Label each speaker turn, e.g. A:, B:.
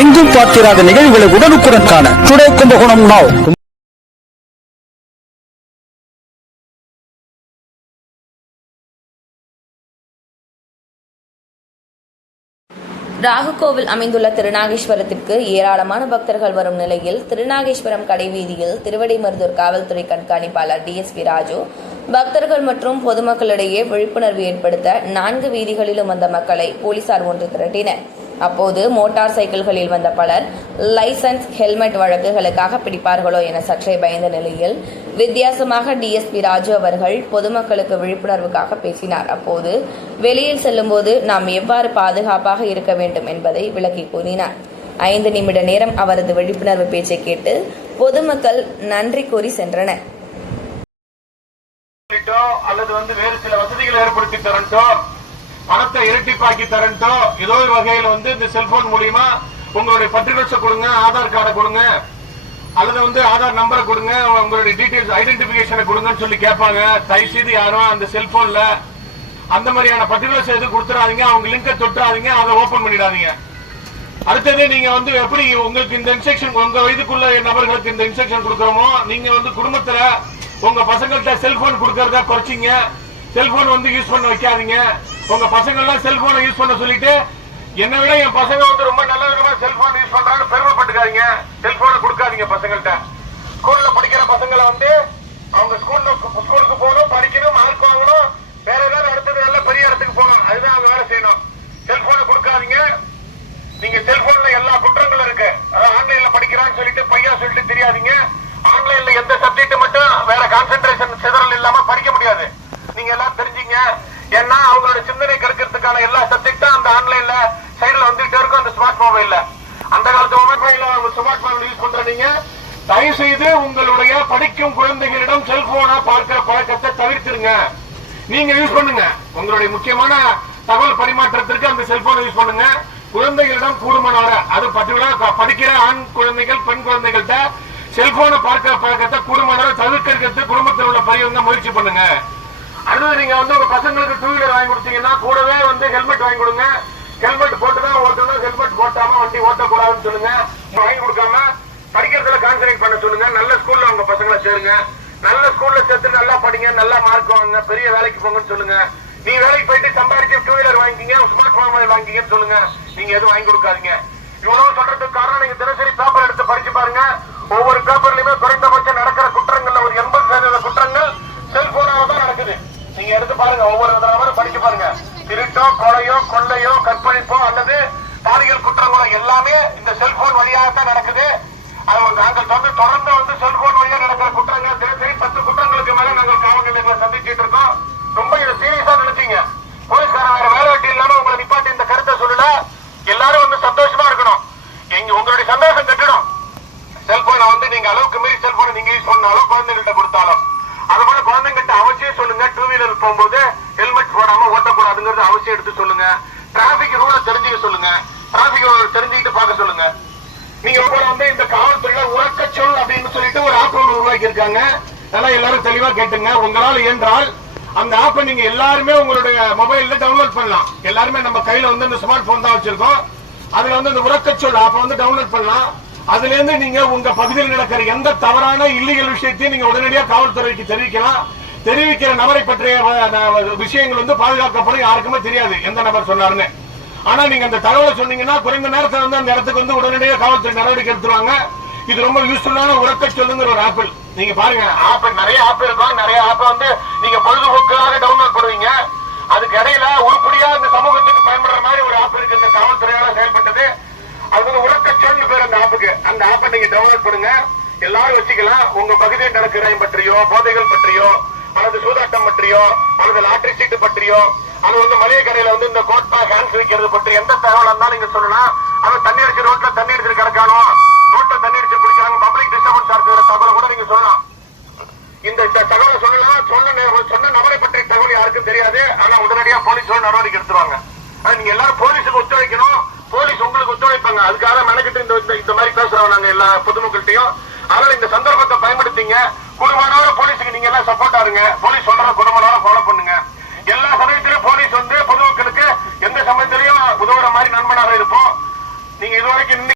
A: எங்கும் பார்த்திராத நிகழ்வுகளை உடனுக்குடன் காண டுடே கும்பகோணம் நாவ்
B: ராகுகோவில் அமைந்துள்ள திருநாகேஸ்வரத்திற்கு ஏராளமான பக்தர்கள் வரும் நிலையில் திருநாகேஸ்வரம் கடைவீதியில் திருவடிமருதூர் காவல்துறை கண்காணிப்பாளர் டிஎஸ்பி ராஜு பக்தர்கள் மற்றும் பொதுமக்களிடையே விழிப்புணர்வு ஏற்படுத்த நான்கு வீதிகளிலும் வந்த மக்களை போலீசார் ஒன்று திரட்டினர். அப்போது மோட்டார் சைக்கிள்களில் வந்த பலர் லைசன்ஸ் ஹெல்மெட் வழக்குகளுக்காக பிடிப்பார்களோ என சற்றே பயந்த நிலையில் வித்தியாசமாக டிஎஸ்பி ராஜு அவர்கள் பொதுமக்களுக்கு விழிப்புணர்வுக்காக பேசினார். அப்போது வெளியில் செல்லும்போது நாம் எவ்வாறு பாதுகாப்பாக இருக்க வேண்டும் என்பதை விளக்கி கூறினார். ஐந்து நிமிட நேரம் அவரது விழிப்புணர்வு பேச்சை கேட்டு பொதுமக்கள் நன்றி கூறி சென்றனர்.
C: அல்லது வந்து வேறு சில வசதிகளை ஏற்படுத்தி தரட்டும் பணத்தை இரட்டிப்பாக்கி தரட்டோ ஏதோ ஒரு வகையில வந்து இந்த செல்போன் மூலியமா உங்களுடைய பர்டிகுலர்ஸை கொடுங்க ஆதார் கார்டை கொடுங்க அல்லது வந்து ஆதார் நம்பரை கொடுங்க உங்களுடைய டீடைல்ஸ் ஐடென்டிபிகேஷனை கொடுங்கன்னு சொல்லி கேட்பாங்க. தயவு செய்து யாரும் அந்த செல்போன்ல அந்த மாதிரியான பர்டிகுலர்ஸ் எதுவும் கொடுத்துறாதீங்க அவங்க லிங்கை தொட்டுறாதீங்க அதை ஓபன் பண்ணிடாதீங்க. அடுத்தது நீங்க வந்து எப்படி உங்களுக்கு இந்த இன்ஸ்ட்ரக்ஷன் உங்க வயதுக்குள்ள நபர்களுக்கு இந்த இன்ஸ்ட்ரக்ஷன் கொடுக்குறோமோ நீங்க வந்து குடும்பத்துல உங்க பசங்கள்ட்ட செல்போன் கொடுக்கறதா குறைச்சிங்க. செல்போன் வந்து யூஸ் பண்ண வைக்காதீங்க. உங்க பசங்க எல்லாம் செல்போனை யூஸ் பண்ண சொல்லிட்டு என்னை விட என் பசங்க வந்து ரொம்ப நல்ல விதமா செல்போன் யூஸ் பண்றாங்க. பெருமைப்பட்டுக்காதீங்க. செல்போனை கொடுக்காதீங்க பசங்கள்ட்ட. ஸ்கூல்ல படிக்கிற பசங்களை வந்து அவங்க ஸ்கூல்ல ஸ்கூலுக்கு போகணும் படிக்கணும் மார்க் வாங்கணும். வேற ஏதாவது அடுத்தது நல்ல பெரிய இடத்துக்கு போகணும். அதுதான் அவங்க வேலை செய்யணும். செல்போனை கொடுக்காதீங்க. நீங்க செல்போன்ல எல்லா குற்றங்களும் இருக்கு. அதாவது ஆன்லைன்ல படிக்கிறான்னு சொல்லிட்டு பையா சொல்லிட்டு தெரியாதீங்க. ஆன்லைன்ல எந்த சப்ஜெக்ட் மட்டும் வேற கான்சென்ட்ரேஷன் சிதறல் இல்லாம படிக்க முடியாது. நீங்க எல்லாம் தெரிஞ்சீங்க. ஏன்னா அவங்களோட சிந்தனை கற்கிறதுக்கான எல்லா சப்ஜெக்டும் அந்த ஆன்லைன்ல சைடுல வந்துகிட்டே இருக்கும் அந்த ஸ்மார்ட் மொபைல்ல அந்த காலத்து மொபைல்ல ஸ்மார்ட் மொபைல் யூஸ் பண்றீங்க. தயவு செய்து உங்களுடைய படிக்கும் குழந்தைகளிடம் செல்போனை பார்க்கிற பழக்கத்தை தவிர்த்துருங்க. நீங்க யூஸ் பண்ணுங்க. உங்களுடைய முக்கியமான தகவல் பரிமாற்றத்திற்கு அந்த செல்போனை யூஸ் பண்ணுங்க. குழந்தைகளிடம் கூடுமான அது பர்டிகுலரா படிக்கிற ஆண் குழந்தைகள் பெண் குழந்தைகள்கிட்ட செல்போனை பார்க்கிற பழக்கத்தை கூடுமான தவிர்க்கிறது குடும்பத்தில் உள்ள பயிர் முயற்சி பண்ணுங்க. அடுத்தது நீங்க வந்து உங்க பசங்களுக்கு டூ வீலர் வாங்கி கொடுத்தீங்கன்னா கூடவே வந்து ஹெல்மெட் வாங்கி கொடுங்க. ஹெல்மெட் போட்டு தான் ஓட்டணும். ஹெல்மெட் போட்டாம வண்டி ஓட்டக்கூடாதுன்னு சொல்லுங்க. வாங்கி கொடுக்காம படிக்கிறதுல கான்சன்ட்ரேட் பண்ண சொல்லுங்க. நல்ல ஸ்கூல்ல உங்க பசங்களை சேருங்க. நல்ல ஸ்கூல்ல சேர்த்து நல்லா படிங்க. நல்லா மார்க் வாங்குங்க. பெரிய வேலைக்கு போங்கன்னு சொல்லுங்க. நீ வேலைக்கு போயிட்டு சம்பாதிச்சு டூ வீலர் வாங்கிங்க ஸ்மார்ட் போன் மொபைல் வாங்கிக்கன்னு சொல்லுங்க. நீங்க எதுவும் வாங்கி கொடுக்காதீங்க. இவ்வளவு சொல்றதுக்கு காரணம் நீங்க தினசரி பேப்பர் எடுத்து படிச்சு பாருங்க. ஒவ்வொரு பேப்பர்லயுமே குறைந்தபட்சம் நடக்கிற குற்றங்கள் ஒரு எண்பது சதவீத குற்றங்கள் செல்போனால தான் நடக்குது நீங்க எடுத்து பாருங்க ஒவ்வொரு விதமான படிச்சு பாருங்க. திருட்டோ கொலையோ கொள்ளையோ கற்பழிப்போ அல்லது பாலியல் குற்றங்களோ எல்லாமே இந்த செல்போன் வழியாகத்தான் நடக்குது. அது நாங்கள் வந்து தொடர்ந்து வந்து செல்போன் வழியா நடக்கிற குற்றங்கள் தினசரி பத்து குற்றங்களுக்கு மேல நாங்கள் காவல் நிலையங்களை சந்திச்சிட்டு இருக்கோம். ரொம்ப இதை சீரியஸா நினைச்சீங்க. போலீஸ்காரன் வேற வேலை வெட்டி இல்லாம உங்களை நிப்பாட்டி இந்த கருத்தை சொல்லல. எல்லாரும் வந்து சந்தோஷமா இருக்கணும். எங்க உங்களுடைய சந்தோஷம் கட்டிடும். செல்போனை வந்து நீங்க அளவுக்கு மீறி செல்போனை நீங்க யூஸ் பண்ணாலும் குழந்தைகிட்ட கொடுத்தாலும். டூ வீலர் போகும்போது ஹெல்மெட் போடாம ஓட்டக்கூடாதுங்கிறது அவசியம் எடுத்து சொல்லுங்க. டிராபிக் ரூலை தெரிஞ்சுக்க சொல்லுங்க. டிராபிக் தெரிஞ்சுக்கிட்டு பார்க்க சொல்லுங்க. நீங்க உங்களை வந்து இந்த காவல்துறையில உறக்க சொல் அப்படின்னு சொல்லிட்டு ஒரு ஆப் ஒன்று உருவாக்கி இருக்காங்க அதெல்லாம் எல்லாரும் தெளிவா கேட்டுங்க. உங்களால் என்றால் அந்த ஆப்பை நீங்க எல்லாருமே உங்களுடைய மொபைல்ல டவுன்லோட் பண்ணலாம். எல்லாருமே நம்ம கையில வந்து இந்த ஸ்மார்ட் போன் தான் வச்சிருக்கோம். அதுல வந்து இந்த உறக்க சொல் ஆப்பை வந்து டவுன்லோட் பண்ணலாம். அதுல இருந்து நீங்க உங்க பகுதியில் நடக்கிற எந்த தவறான இல்லீகல் விஷயத்தையும் நீங்க உடனடியாக காவல்துறைக்கு தெரிவிக்கலாம். தெரிவிக்கிற நபரை பற்றிய விஷயங்கள் வந்து பாதுகாக்கப்படும் யாருக்குமே தெரியாது எந்த நபர் சொன்னாருன்னு. ஆனா நீங்க அந்த தகவலை சொன்னீங்கன்னா குறைந்த நேரத்துல வந்து அந்த இடத்துக்கு வந்து உடனடியாக காவல்துறை நடவடிக்கை எடுத்துருவாங்க. இது ரொம்ப யூஸ்ஃபுல்லான உறக்க சொல்லுங்கிற ஒரு ஆப்பிள். நீங்க பாருங்க. ஆப் நிறைய ஆப் இருக்கும். நிறைய ஆப் வந்து நீங்க பொழுதுபோக்காக டவுன்லோட் பண்ணுவீங்க. அதுக்கு இடையில உருப்படியா இந்த சமூகத்துக்கு பயன்படுற மாதிரி ஒரு ஆப் இருக்கு. இந்த காவல்துறையால செயல்பட்டது. அது வந்து உறக்க சொல்லு பேர் அந்த ஆப்புக்கு. அந்த ஆப்பை நீங்க டவுன்லோட் பண்ணுங்க. எல்லாரும் வச்சுக்கலாம். உங்க பகுதியில் நடக்கிற பற்றியோ போதைகள் பற்றியோ அல்லது சூதாட்டம் பற்றியோ அல்லது லாட்டரி சீட்டு பற்றியோ அது வந்து மளிகை கடையில வந்து இந்த கோட்டா ஹேண்ட்ஸ் வைக்கிறது பற்றி எந்த தகவல் இருந்தாலும் நீங்க சொல்லலாம். அவன் தண்ணி அடிச்சு ரோட்ல தண்ணி அடிச்சு கிடக்கானோ ரோட்ல தண்ணி அடிச்சு குடிக்கிறாங்க பப்ளிக் டிஸ்டர்பன்ஸ் இருக்கிற தகவலை கூட நீங்க சொல்லலாம். இந்த தகவலை சொல்லலாம் சொன்ன சொன்ன நபரை பற்றிய தகவல் யாருக்கும் தெரியாது. ஆனா உடனடியா போலீஸ் நடவடிக்கை எடுத்துருவாங்க. நீங்க எல்லாரும் போலீஸுக்கு ஒத்துழைக்கணும். போலீஸ் உங்களுக்கு ஒத்துழைப்பாங்க. அதுக்காக மெனக்கிட்டு இந்த இந்த- மாதிரி பேசுறோம் நாங்க எல்லா பொதுமக்கள்கிட்டையும். அதனால இந்த சந்தர்ப்பத்தை பயன்படுத்திங்க. குடும்பமான போலீஸுக்கு நீங்க பாருங்க. போலீஸ் சொல்ற குடும்பம் ஃபாலோ பண்ணுங்க. எல்லா சமயத்திலும் போலீஸ் வந்து பொதுமக்களுக்கு எந்த சமயத்திலையும் உதவுற மாதிரி நண்பனாக இருப்போம். நீங்க இதுவரைக்கும் இன்னைக்கு